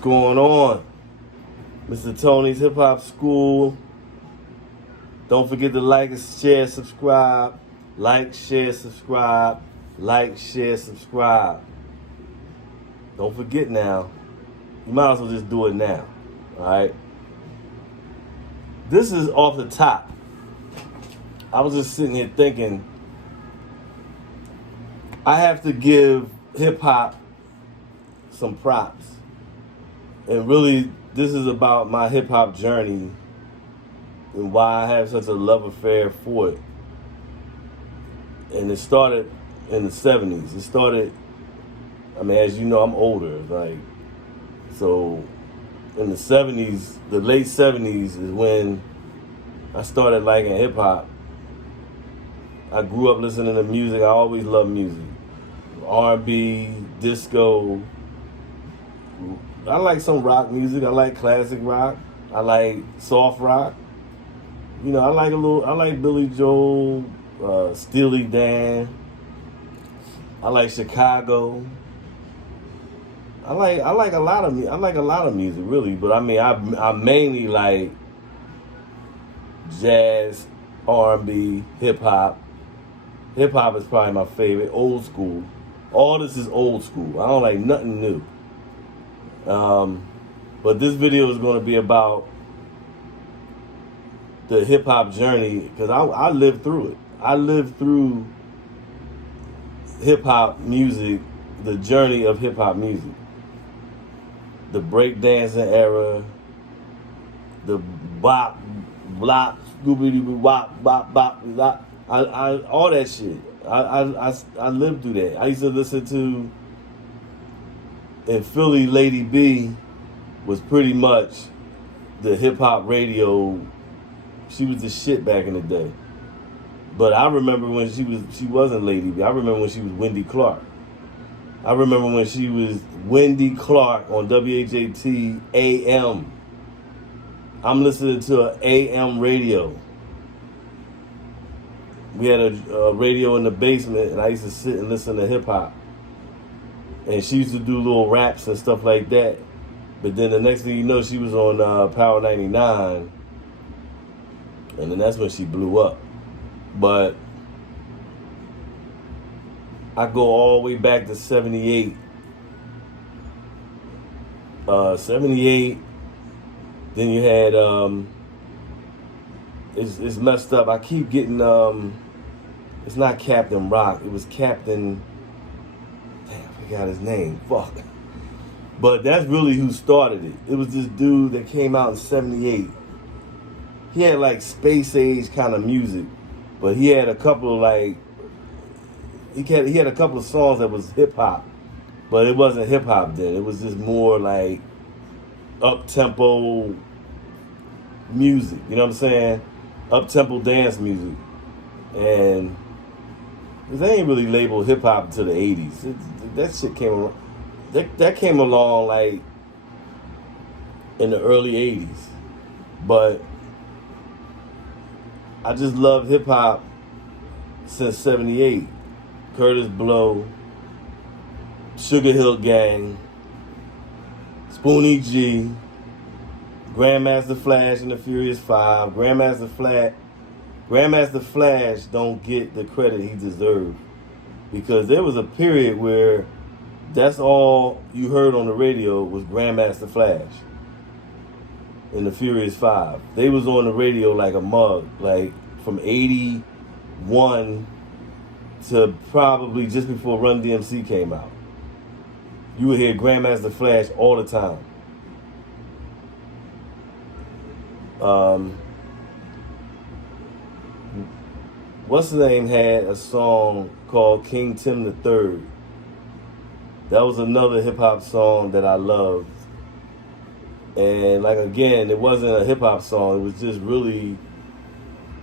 going on? Mr. Tony's Hip Hop School. Don't forget to like, share, subscribe. Like, share, subscribe. Like, share, subscribe. Don't forget now. You might as well just do it now. Alright? This is off the top. I was just sitting here thinking, I have to give hip hop some props. And really, this is about my hip hop journey and why I have such a love affair for it. And it started in the 70s. It started, as you know, I'm older. So in the 70s, the late 70s is when I started liking hip hop. I grew up listening to music. I always loved music. R&B, disco. I like some rock music. I like classic rock. I like soft rock. I like Billy Joel, Steely Dan. I like Chicago. I like a lot of music really, but I mainly like jazz, R&B, hip hop. Hip hop is probably my favorite. Old school. All this is old school. I don't like nothing new. But this video is going to be about the hip hop journey because I lived through it. I lived through hip hop music, the journey of hip hop music, the breakdancing era, the bop, blop, scoobity wop, bop, bop, bop. All that shit. I lived through that. I used to listen to, in Philly, Lady B was pretty much the hip hop radio. She was the shit back in the day. But I remember when she wasn't Lady B. I remember when she was Wendy Clark. I remember when she was Wendy Clark on WHAT AM. I'm listening to an AM radio. We had a radio in the basement, and I used to sit and listen to hip hop. And she used to do little raps and stuff like that. But then the next thing you know, she was on Power 99. And then that's when she blew up. But I go all the way back to 78. 78. Then you had, it's messed up. I keep getting, it's not Captain Rock. It was Captain, damn, I forgot his name. Fuck. But that's really who started it. It was this dude that came out in 78. He had like space age kind of music, but he had a couple of he had a couple of songs that was hip hop, but it wasn't hip hop then. It was just more like up tempo music. You know what I'm saying? Up tempo dance music, and they ain't really labeled hip hop until the 80s. That shit came along. That came along like in the early 80s, but I just love hip hop since 78. Curtis Blow, Sugar Hill Gang, Spoonie G, Grandmaster Flash and the Furious Five. Grandmaster Flash don't get the credit he deserved because there was a period where that's all you heard on the radio was Grandmaster Flash and the Furious Five. They was on the radio like a mug, like from 81 to probably just before Run DMC came out. You would hear Grandmaster Flash all the time. What's the name had a song called King Tim the Third. That was another hip hop song that I loved. And again, it wasn't a hip hop song. It was just really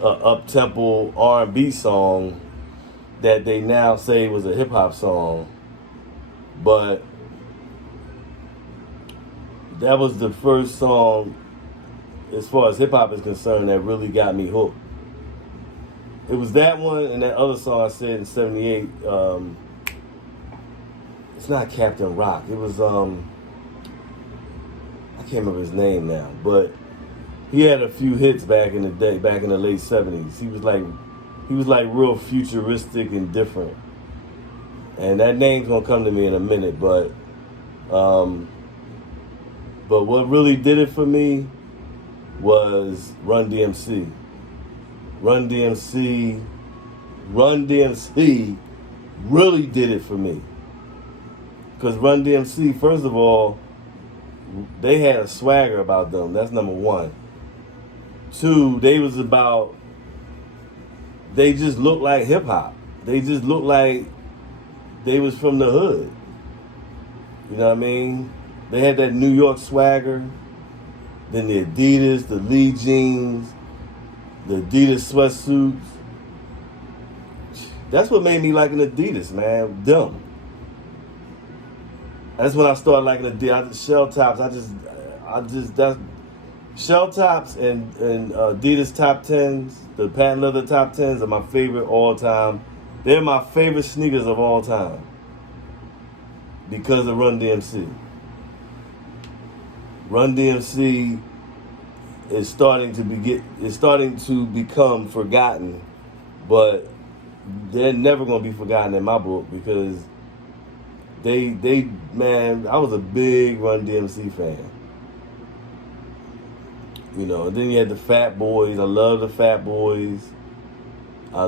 a up-tempo R&B song that they now say was a hip hop song. But that was the first song, as far as hip hop is concerned, that really got me hooked. It was that one and that other song I said in 78. It's not Captain Rock. It was I can't remember his name now, but he had a few hits back in the day, back in the late '70s. He was like real futuristic and different. And that name's gonna come to me in a minute, um, but what really did it for me was Run DMC. Run DMC, Run DMC really did it for me. Because Run DMC, first of all, they had a swagger about them. That's number one. Two, they just looked like hip hop. They just looked like they was from the hood. You know what I mean? They had that New York swagger. Then the Adidas, the Lee jeans, the Adidas sweatsuits. That's what made me like an Adidas, man. Them. That's when I started liking Adidas. Shell tops. That's shell tops and Adidas top tens. The patent leather top tens are my favorite all time. They're my favorite sneakers of all time because of Run DMC. Run DMC is starting to become forgotten, but they're never gonna be forgotten in my book because man, I was a big Run DMC fan. You know, and then you had the Fat Boys. I love the Fat Boys. I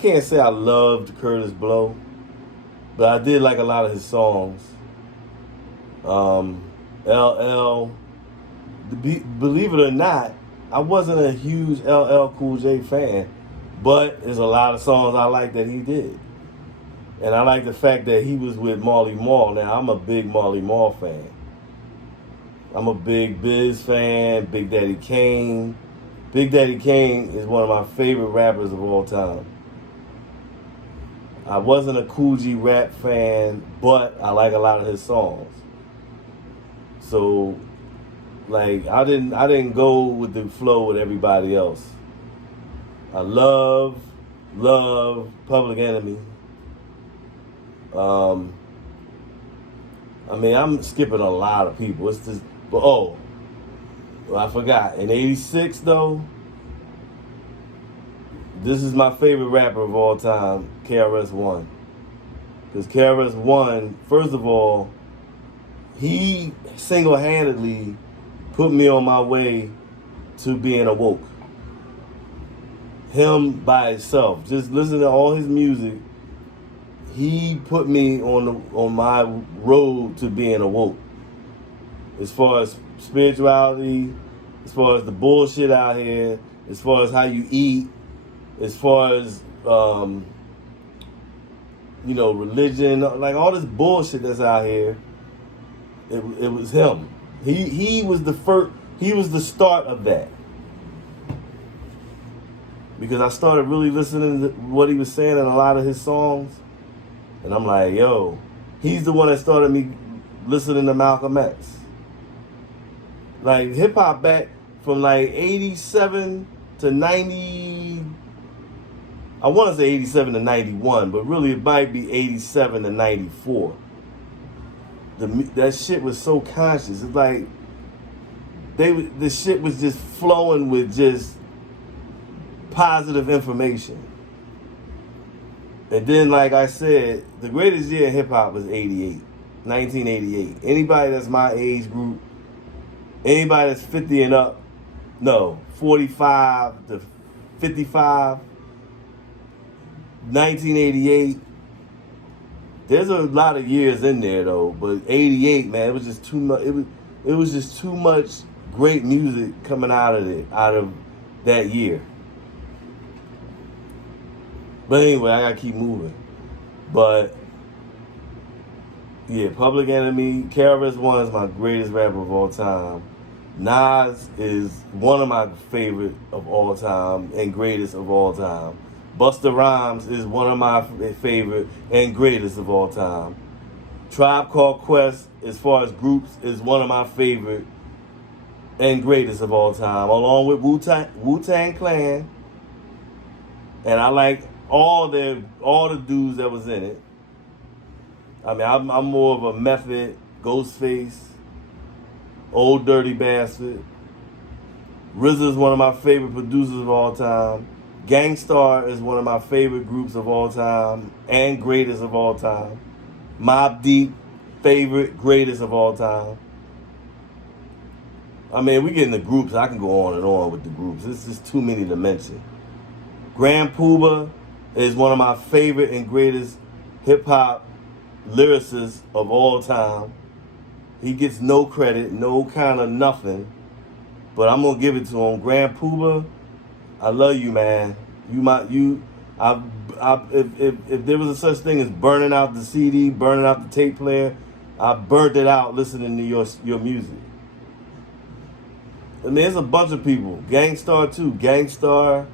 can't say I loved Curtis Blow, but I did like a lot of his songs. LL, believe it or not, I wasn't a huge LL Cool J fan, but there's a lot of songs I like that he did. And I like the fact that he was with Marley Marl. Now, I'm a big Marley Marl fan. I'm a big Biz fan, Big Daddy Kane. Big Daddy Kane is one of my favorite rappers of all time. I wasn't a Kool G Rap fan, but I like a lot of his songs. So, like, I didn't go with the flow with everybody else. I love Public Enemy. I'm skipping a lot of people. It's just, but I forgot. In '86 though, this is my favorite rapper of all time, KRS-One. Because KRS-One, first of all, he single-handedly put me on my way to being awoke. Him by himself, just listening to all his music, he put me on my road to being awoke. As far as spirituality, as far as the bullshit out here, as far as how you eat, as far as religion, like all this bullshit that's out here, it was him. He was the first. He was the start of that. Because I started really listening to what he was saying in a lot of his songs. And I'm like, yo, he's the one that started me listening to Malcolm X. Like hip hop back from like 87 to 90, I want to say 87 to 91, but really it might be 87 to 94. That shit was so conscious. It's like the shit was just flowing with just positive information. And then, like I said, the greatest year in hip-hop was 1988. Anybody that's my age group, anybody that's 50 and up, 45 to 55, 1988, there's a lot of years in there, though. But 88, man, it was just too much. It was just too much great music coming out of that year. But anyway, I gotta keep moving. But yeah, Public Enemy, KRS-One is my greatest rapper of all time. Nas is one of my favorite of all time and greatest of all time. Busta Rhymes is one of my favorite and greatest of all time. Tribe Called Quest, as far as groups, is one of my favorite and greatest of all time, along with Wu-Tang Clan. And I like all the dudes that was in it. I mean, I'm more of a Method, Ghostface, Old Dirty Bastard. RZA is one of my favorite producers of all time. Gang Starr is one of my favorite groups of all time and greatest of all time. Mobb Deep, favorite, greatest of all time. I mean, we get in the groups. I can go on and on with the groups. It's just too many to mention. Grand Puba is one of my favorite and greatest hip-hop lyricists of all time. He gets no credit, no kind of nothing. But I'm gonna give it to him. Grand Puba, I love you, man. If there was a such thing as burning out the CD, burning out the tape player, I burnt it out listening to your music. I mean, there's a bunch of people. Gang Starr too. Gang Starr.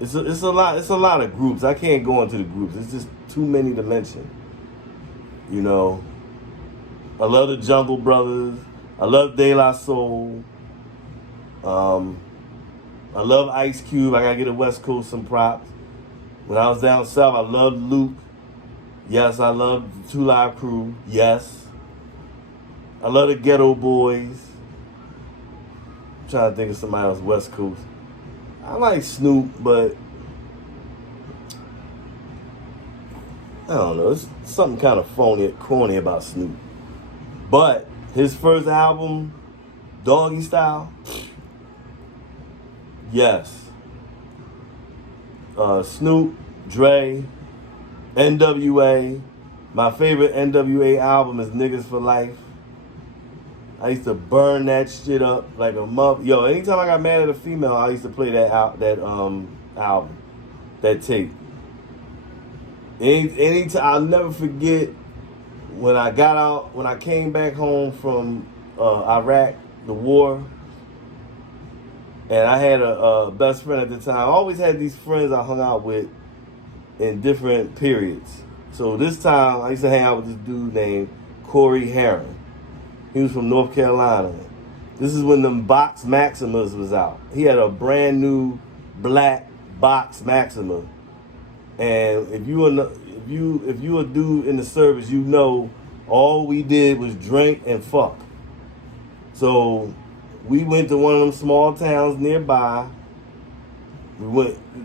It's a lot of groups. I can't go into the groups. It's just too many to mention. You know, I love the Jungle Brothers. I love De La Soul. I love Ice Cube. I gotta get a West Coast some props. When I was down south, I loved Luke. Yes, I love the 2 Live Crew. Yes. I love the Ghetto Boys. I'm trying to think of somebody else West Coast. I like Snoop, but I don't know. It's something kind of corny about Snoop. But his first album, Doggy Style, yes. Snoop, Dre, NWA. My favorite NWA album is Niggas for Life. I used to burn that shit up like a mother. Yo, anytime I got mad at a female, I used to play that album, that tape. Anytime, I'll never forget when I came back home from Iraq, the war, and I had a best friend at the time. I always had these friends I hung out with in different periods. So this time, I used to hang out with this dude named Corey Heron. He was from North Carolina. This is when them Box Maximas was out. He had a brand new black Box Maxima. And if you a dude in the service, you know all we did was drink and fuck. So we went to one of them small towns nearby.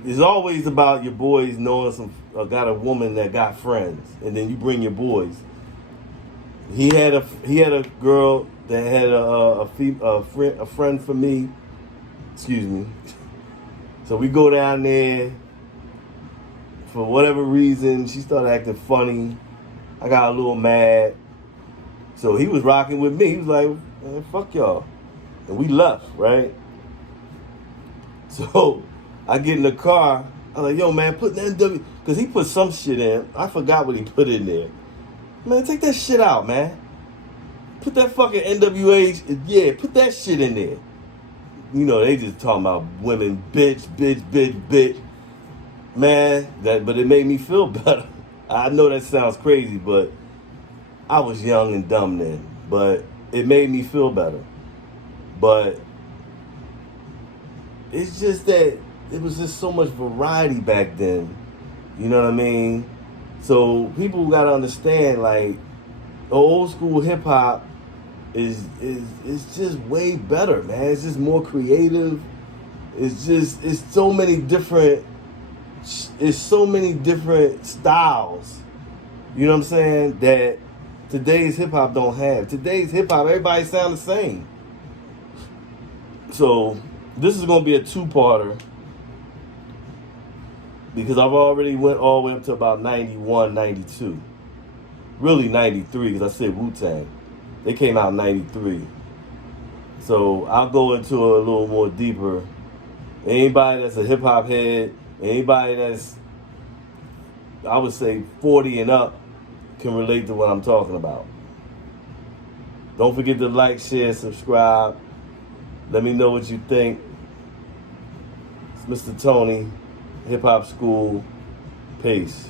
It's always about your boys knowing got a woman that got friends, and then you bring your boys. He had a girl that had a friend for me. Excuse me. So we go down there. For whatever reason, she started acting funny. I got a little mad. So he was rocking with me. He was like, man, fuck y'all. And we left, right? So I get in the car. I'm like, yo, man, put the NW. Because he put some shit in. I forgot what he put in there. Man, take that shit out, man. Put that fucking NWA, yeah, put that shit in there. You know, they just talking about women, bitch. Man, but it made me feel better. I know that sounds crazy, but I was young and dumb then. But it made me feel better. But it's just that it was just so much variety back then. You know what I mean? So people got to understand, like, old school hip hop is just way better, man. It's just more creative. It's so many different styles. You know what I'm saying? That today's hip hop don't have. Today's hip hop, everybody sound the same. So this is gonna be a 2-parter. Because I've already went all the way up to about 91, 92. Really 93, because I said Wu-Tang. They came out in 93. So I'll go into a little more deeper. Anybody that's a hip-hop head, anybody that's, I would say, 40 and up can relate to what I'm talking about. Don't forget to like, share, subscribe. Let me know what you think. It's Mr. Tony. Hip Hop School. Peace.